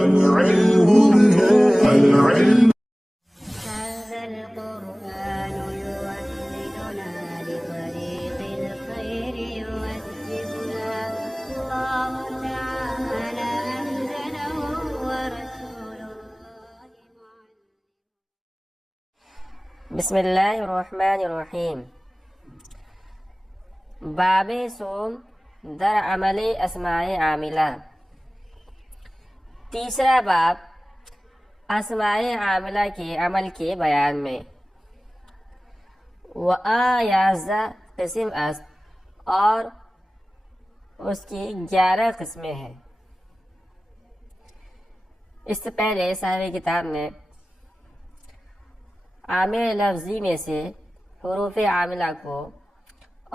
العلم هذا القرآن يوحدنا لطريق الخير يوجهنا الله تعالى أنزله ورسول الله بسم اللہ الرحمن الرحیم۔ باب سوم در عمل اسماء عاملہ۔ تیسرا باب اسماء عاملہ کے عمل کے بیان میں۔ وآیازہ قسم است اور اس کی 11 قسمیں ہیں۔ اس سے پہلے صاحب کتاب نے عامل لفظی میں سے حروف عاملہ کو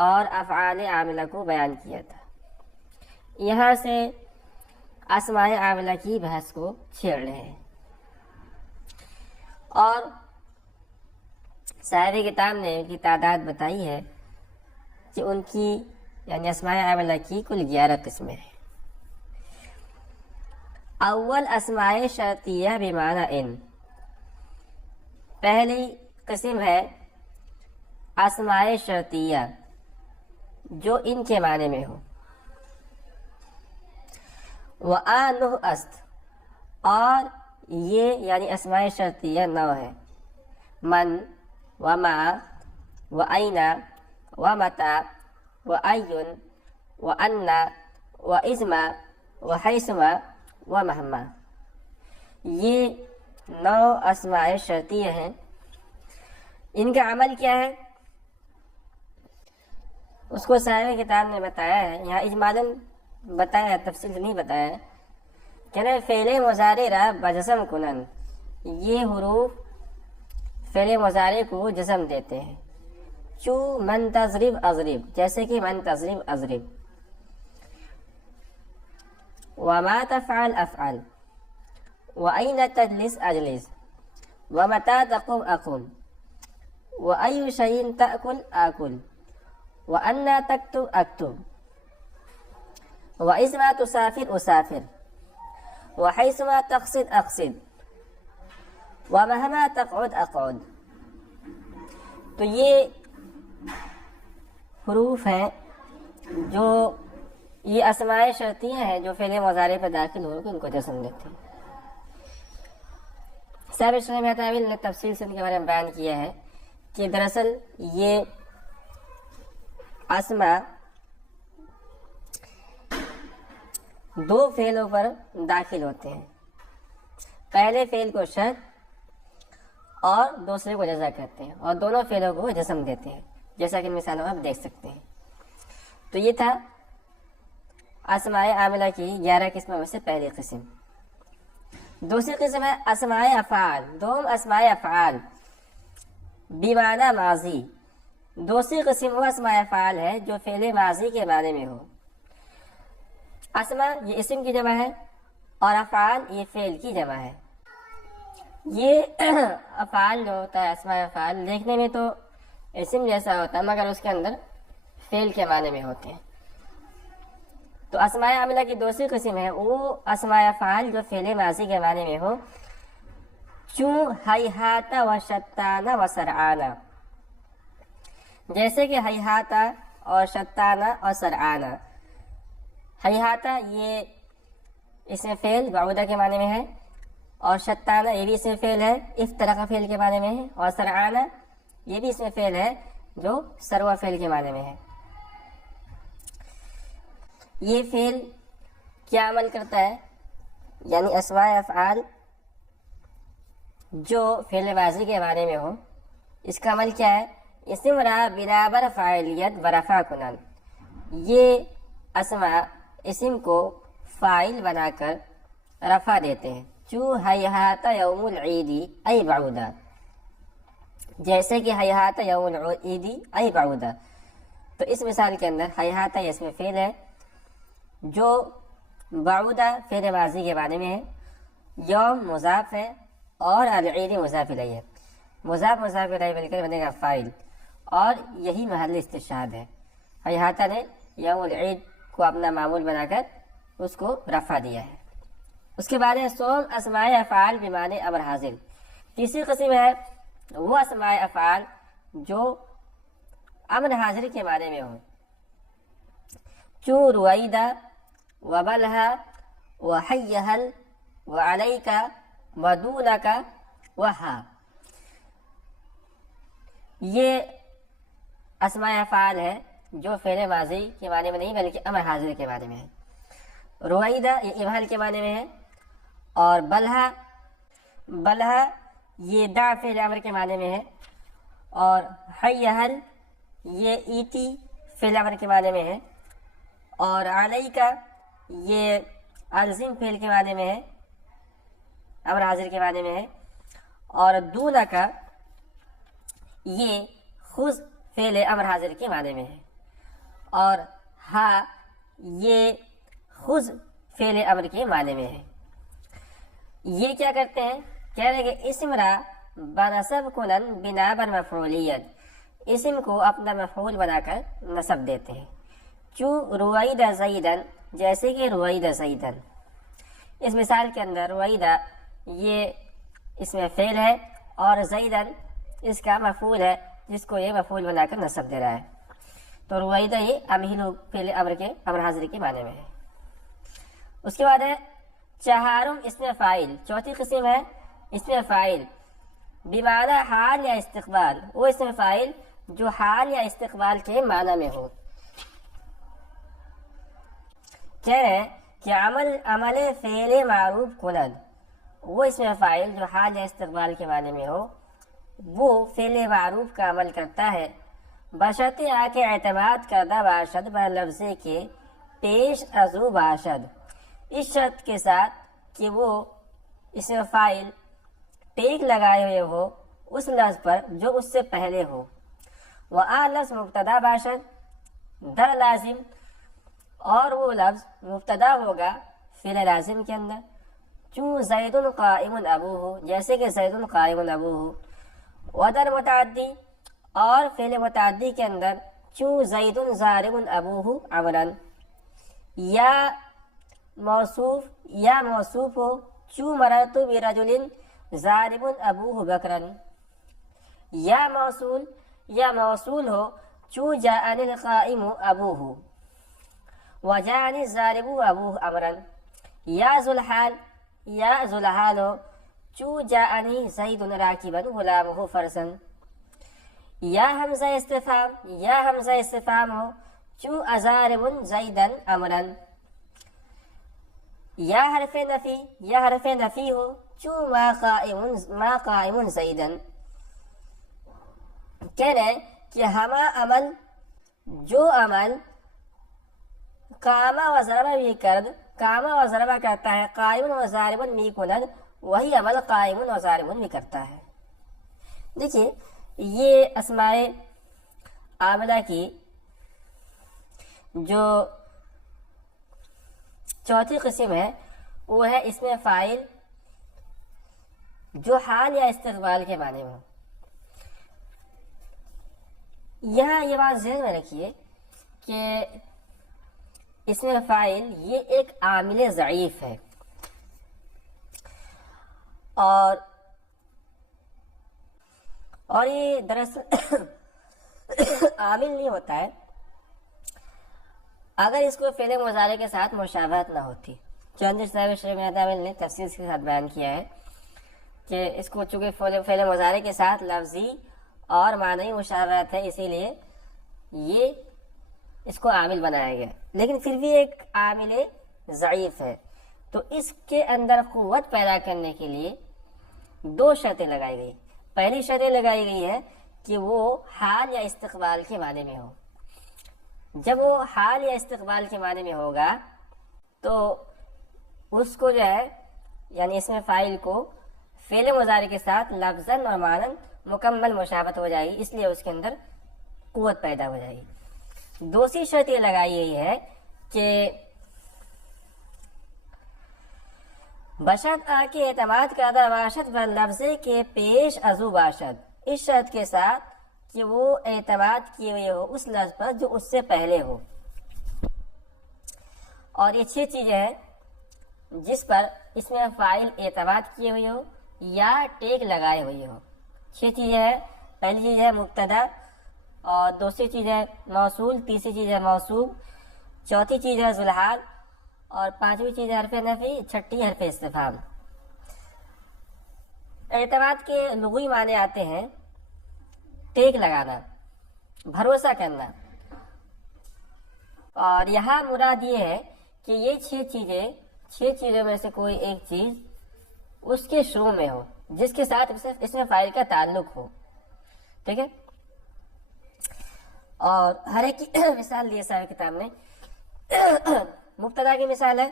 اور افعال عاملہ کو بیان کیا تھا۔ یہاں سے اسماء عاملہ کی بحث کو چھیڑ رہے ہیں، اور صاحب کتاب نے ان کی تعداد بتائی ہے کہ ان کی یعنی اسماء عاملہ کی کل 11 قسمیں ہیں۔ اول اسماء شرطیہ بمعنی ان، پہلی قسم ہے اسماء شرطیہ جو ان کے معنی میں ہو۔ وآنہ است، اور یہ یعنی اسماء شرطیہ 9 ہے۔ من وما وأین ومتی وأین وأنا وإذما وحیثما ومہما، یہ 9 اسماء شرطیہ ہیں۔ ان کا عمل کیا ہے اس کو صاحب کتاب نے بتایا ہے، یہاں اجمالاً بتایا ہے، تفصیل سے نہیں بتایا ہے۔ کہنا فعل مضارع را بجزم کنن، یہ حروف فعل مضارع کو جزم دیتے ہیں۔ چو من تضرب اضرب، جیسے کہ من تضرب اضرب۔ وما تفعل افعل، وأين تجلس أجلس، ومتى تقوم أقوم، وأي شيء تأكل آكل، وأنى تكتب أكتب، وإذما تسافر أسافر، وحيثما تقصد أقصد، ومهما تقعد أقعد۔ تو یہ حروف ہیں جو یہ اسماء شرطیہ ہیں جو فعل مضارع پہ داخل ہو کے ان کو جزم دیتے ہیں۔ صاحب شرح محتاویل نے تفصیل سے ان کے بارے میں بیان کیا ہے کہ دراصل یہ اسماء 2 فعلوں پر داخل ہوتے ہیں۔ پہلے فعل کو شرط اور دوسرے کو جزا کہتے ہیں، اور دونوں فعلوں کو جزم دیتے ہیں، جیسا کہ مثالوں آپ دیکھ سکتے ہیں۔ تو یہ تھا اسماء عاملہ کی 11 قسموں میں سے پہلی قسم۔ دوسری قسم ہے اسماء افعال، دوم اسماء افعال بمعنی ماضی۔ دوسری قسم وہ اسماء افعال ہے جو فعل ماضی کے معنی میں ہو۔ اسماء یہ اسم کی جمع ہے اور افعال یہ فعل کی جمع ہے۔ یہ افعال جو ہوتا ہے اسماء افعال دیکھنے میں تو اسم جیسا ہوتا ہے، مگر اس کے اندر فعل کے معنی میں ہوتے ہیں۔ تو اسماء عاملہ کی دوسری قسم ہے وہ اسماء افعال جو فعل ماضی کے معنی میں ہو، چون ہیہات و شتان و سرعانہ، جیسے کہ ہیہات اور شتانہ اور سرعانہ۔ ہیہات یہ اسم فعل بعودہ کے معنی میں ہے، اور شتانہ یہ بھی اسم فعل ہے افترق فعل کے معنی میں ہے، اور سرعانہ یہ بھی اسم فعل ہے جو سروا فعل کے معنی میں ہے۔ یہ فعل کیا عمل کرتا ہے؟ یعنی اسماء افعال جو فعل ماضی کے بارے میں ہو، اس کا عمل کیا ہے؟ اسم را برابر فاعلیت برفع کنن، یہ اسماء اسم کو فاعل بنا کر رفع دیتے ہیں۔ چو ہیہات یوم العید ای بعودہ، جیسے کہ ہیہات یوم العید ای بعودہ۔ تو اس مثال کے اندر ہیہات یہ اسم فعل ہے جو بعودہ فعل ماضی کے بارے میں ہے، یوم مضاف ہے اور العید مضاف الیہ ہے۔ مضاف الیہ مل کر بنے گا فاعل، اور یہی محل استشہاد ہے۔ ہیہاتہ نے یوم العید کو اپنا معمول بنا کر اس کو رفع دیا ہے۔ اس کے بعد ہے سوم اسماء افعال بمعنی امر حاضر. تیسری قسم ہے وہ اسماء افعال جو امر حاضر کے معنی میں ہوں. چو رویدہ و بلہا و حیہل و علیکا و دونکا و ہا. یہ اسماء افعال ہے جو فعل ماضی کے معنی میں نہیں بلکہ امر حاضر کے معنی میں ہے. رویدہ یہ ابہال کے معنی میں ہے، اور بلہا یہ دع فعل امر کے معنی میں ہے، اور حیہل یہ ایتی فعل امر کے معنی میں ہے، اور علیکا یہ الزم فعل کے معنی میں ہے، امر حاضر کے معنی میں ہے، اور دونکا یہ خذ فعل امر حاضر کے معنی میں ہے، اور ہا یہ خذ فعل امر کے معنی میں ہے. یہ کیا کرتے ہیں؟ کہہ رہے کہ اسم را بنصب کنن بنا بر مفعولیت، اسم کو اپنا مفعول بنا کر نصب دیتے ہیں. چوں رویدہ زیدن، جیسے کہ رویدہ زیدن. اس مثال کے اندر رویدہ یہ اس میں فعل ہے اور زیدن اس کا مفعول ہے جس کو یہ مفعول بنا کر نصب دے رہا ہے. تو رویدہ یہ امہلو فعل امر کے امر حاضر کے معنی میں ہے. اس کے بعد ہے چہارم اسم فاعل. چوتھی قسم ہے اسم فاعل بمعنی حال یا استقبال، وہ اسم فاعل جو حال یا استقبال کے معنی میں ہو. کہہ رہے ہیں کہ عمل فعل معروف کند، وہ اسم فاعل جو حال یا استقبال کے معنی میں ہو وہ فعل معروف کا عمل کرتا ہے بشرط آ کے اعتماد کردہ باشد بر لفظے کے پیش ازو باشد، اس شرط کے ساتھ کہ وہ اسم فاعل ٹیک لگائے ہوئے ہو اس لفظ پر جو اس سے پہلے ہو. وآ لفظ مبتدا باشد در لازم، اور وہ لفظ مبتدا ہوگا فعل لازم کے اندر. چوں زید قائم ابوہ، جیسے کہ زید قائم ابوہ. ودر متعدی، اور فعل متعدی کے اندر چوں زید ضارب ابوہ عمرا. یا موصوف ہو چوں مررت برجل ضارب ابوہ بکرا. یا موصول ہو چوں جاءنی القائم ابوہ وجاءنی الضارب ابوہ عمرا. یا ذوالحال ہو چوں جاءنی زید راکبا غلامہ فرسا. یا حمزہ استفہام ہو چوں اضارب زیدا عمرا. یا حرف نفی ہو چوں ما قائم زیدا. کہہ رہے ہیں کہ ہما عمل جو عمل قامہ و ضربہ کرتا ہے، قائم و ضارب می کند، وہی عمل قائم و ضارب بھی کرتا ہے. دیکھیے یہ اسماء عاملہ کی جو چوتھی قسم ہے وہ ہے اسم فاعل جو حال یا استقبال کے معنی میں ہو. یہاں یہ بات ذہن میں رکھیے کہ اسم فاعل یہ ایک عامل ضعیف ہے، اور یہ دراصل عامل نہیں ہوتا ہے اگر اس کو فعل مضارع کے ساتھ مشابہت نہ ہوتی. چنانچہ صاحب شریف عامل نے تفصیل کے ساتھ بیان کیا ہے کہ اس کو چونکہ فعل مضارع کے ساتھ لفظی اور معنی مشابہت ہے اسی لیے یہ اس کو عامل بنایا گیا، لیکن پھر بھی ایک عامل ضعیف ہے. تو اس کے اندر قوت پیدا کرنے کے لیے دو شرطیں لگائی گئی. پہلی شرط لگائی گئی ہے کہ وہ حال یا استقبال کے معنی میں ہو. جب وہ حال یا استقبال کے معنی میں ہوگا تو اس کو جو ہے یعنی اسم فاعل کو فعل مضارع کے ساتھ لفظاً اور معناً مکمل مشابہت ہو جائے گی، اس لیے اس کے اندر قوت پیدا ہو جائے گی. دوسری شرط یہ لگائی گئی ہے کہ بشرط آ کے اعتماد کردہ باشد و لفظے کے پیش ازو باشد، اس شرط کے ساتھ کہ وہ اعتماد کیے ہوئے ہو اس لفظ پر جو اس سے پہلے ہو. اور یہ چھ چیزیں ہیں جس پر اس میں فاعل اعتماد کیے ہوئے ہو یا ٹیک لگائے ہوئے ہو. 6 چیزیں ہیں. پہلی چیز ہے مبتدا، اور دوسری چیز ہے موصول، تیسری چیز ہے موصوب، چوتھی چیز ہے ذوالحال، اور پانچویں چیز ہے حرف نفی، چھٹی حرف استفہام. اعتماد کے لغوی معنی آتے ہیں ٹیک لگانا، بھروسہ کرنا، اور یہاں مراد یہ ہے کہ یہ 6 چیزوں میں سے کوئی ایک چیز اس کے شروع میں ہو جس کے ساتھ اس میں فاعل کا تعلق ہو. ٹھیک ہے. اور ہر ایک کی مثال دی صاحب کتاب میں. مبتدا کی مثال ہے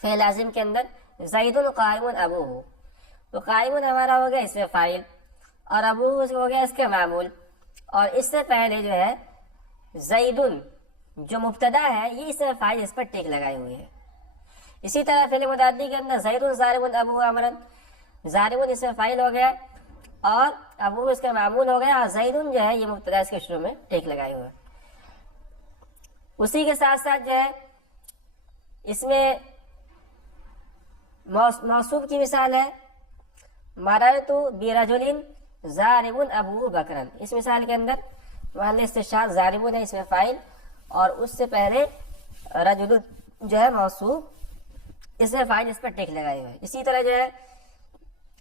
فعل لازم کے اندر زید قائم ابوہ. تو قائم ہمارا ہو گیا اس میں فاعل، اور ابوہ ہو گیا اس کا معمول، اور اس سے پہلے جو ہے زید جو مبتدا ہے یہ اس میں فاعل، اس پر ٹیک لگائے ہوئے ہے. اسی طرح فعل متعدی کے اندر زید ضارب ابوہ امرن، ضارب اس میں فاعل ہو گیا اور ابوہ اس کا معمول ہو گیا، اور زید جو ہے یہ مبتدا اس کے شروع میں ٹیک لگائے ہوئے. اسی کے ساتھ ساتھ جو ہے اس میں موصوب کی مثال ہے مررت برجل ضارب ابوہ بکرن. اس مثال کے اندر محل استشہاد ضارب ہے اس میں فاعل، اور اس سے پہلے رجل جو ہے موصوب، اس میں فاعل اس پر ٹیک لگائے ہوئے. اسی طرح جو ہے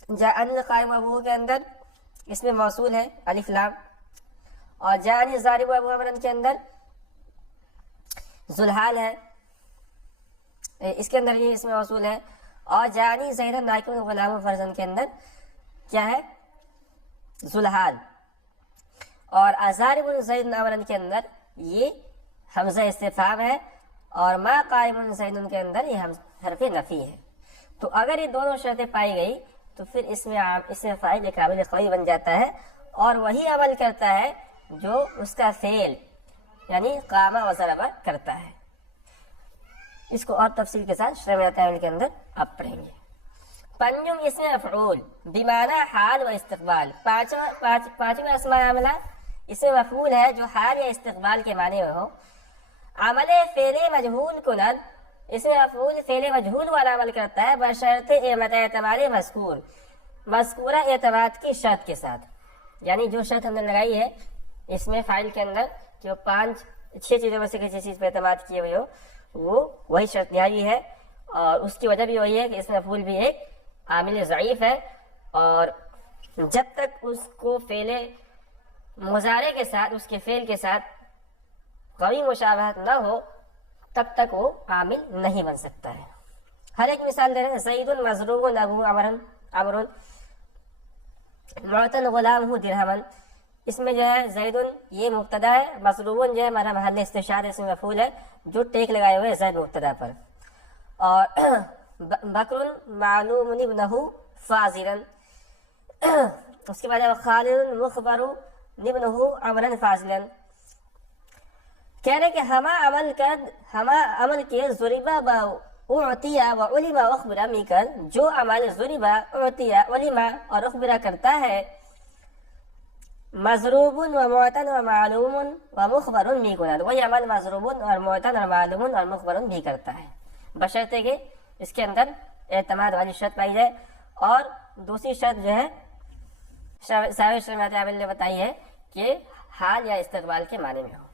جاءنی قائم ابوہ کے اندر اس میں موصول ہے الف لام، اور جاءنی ضارب ابوہ امرن کے اندر ذوالحال ہے، اس کے اندر یہ اس میں موصول ہے. اور جاءنی زیدن ناکن غلام فرزن کے اندر کیا ہے ذوالحال. اور ضارب زید امرن کے اندر یہ حمزہ استفہام ہے، اور ما قائم زید کے اندر یہ حرف نفی ہے. تو اگر یہ دونوں شرطیں پائی گئی تو پھر اس میں فاعل قابل قوی بن جاتا ہے، اور وہی عمل کرتا ہے جو اس کا فعل یعنی قام و ضرب کرتا ہے. اس کو اور تفصیل کے ساتھ شرح تعامل کے اندر آپ پڑھیں گے. پنجم اسم مفعول بمعنی حال و استقبال. پانچواں اسماء عاملہ اس میں مفعول ہے جو حال یا استقبال کے معنی میں ہو. عمل فعل مجہول کند، اس میں مفعول فعل مجہول والا عمل کرتا ہے بشرط اعتماد مذکورہ اعتماد کی شرط کے ساتھ. یعنی جو شرط ہم نے لگائی ہے اس میں فاعل کے اندر جو 6 چیزوں میں سے کسی چیز پہ اعتماد کیے ہوئے ہو وہ وہی شرط نہایی ہے، اور اس کی وجہ بھی وہی ہے کہ اس میں مفعول بھی ایک عامل ضعیف ہے، اور جب تک اس کو فعل مضارع کے ساتھ اس کے فعل کے ساتھ قوی مشابہت نہ ہو تب تک وہ عامل نہیں بن سکتا ہے. ہر ایک مثال دے رہے ہیں. زید مضروب ابوہ امر معتن غلامہ درہمن. اس میں جو ہے زید یہ مبتدا ہے، مضروب جو ہے ہمارا محل استشار اس میں مفعول ہے جو ٹیک لگائے ہوئے زید مبتدا پر. اور بکر معلوم ابنہ فاضلا، اس کے بعد خالد مخبر ابنہ امرا فاضلا. کہہ رہے کہ ہما عمل کے ضربہ با اعطیہ و علم اخبرہ می کر، جو عمل ضربہ اعطیہ علم اور اخبرہ کرتا ہے مضروب و معتن و معلوم و مخبر بھی کند، وہی عمل مضروب اور معتن اور معلوم اور مخبر بھی کرتا ہے بشرطے کہ اس کے اندر اعتماد والی شرط پائی جائے. اور دوسری شرط جو ہے صاحب شرمات عامل نے بتائی ہے کہ حال یا استقبال کے معنی میں ہو.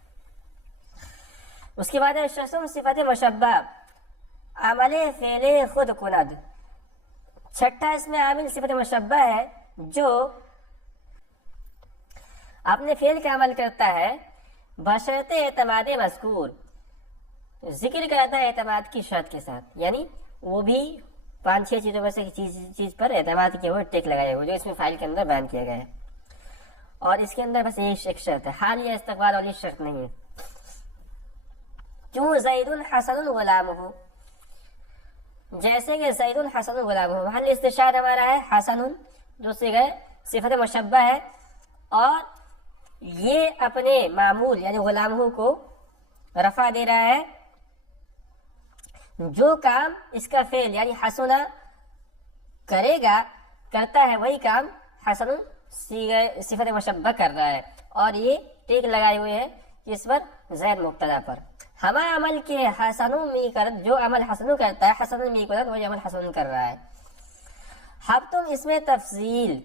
اس کے بعد ہے شسم صفت مشبہ عمل فعل خود کند. چھٹا اس میں عامل صفت مشبہ ہے جو اپنے فعل کا عمل کرتا ہے بشرط اعتماد مذکور، ذکر کرتا ہے اعتماد کی شرط کے ساتھ. یعنی وہ بھی 5-6 چیزوں میں سے چیز پر اعتماد کیے ہوئے ٹیک لگائے ہوئے جو اس میں فائل کے اندر بیان کیا گیا ہے. اور اس کے اندر بس ایک شرط ہے، حال یا استقبال والی شرط نہیں ہے. کیوں زید حسن غلامہ، جیسے کہ زید حسن غلامہ، محل استشار ہمارا ہے حسن جو صفت مشبہ ہے، اور یہ اپنے معمول یعنی غلامہ کو رفع دے رہا ہے. جو کام اس کا فعل یعنی حسنا کرتا ہے وہی کام حسن صفت مشبہ کر رہا ہے، اور یہ ٹیک لگائے ہوئے ہے کہ اس پر زید مبتدا پر، ہما عمل کے حسن می کرد، جو عمل حسن کرتا ہے حسن می کرد، وہی عمل حسن کر رہا ہے. اب تم اس میں تفصیل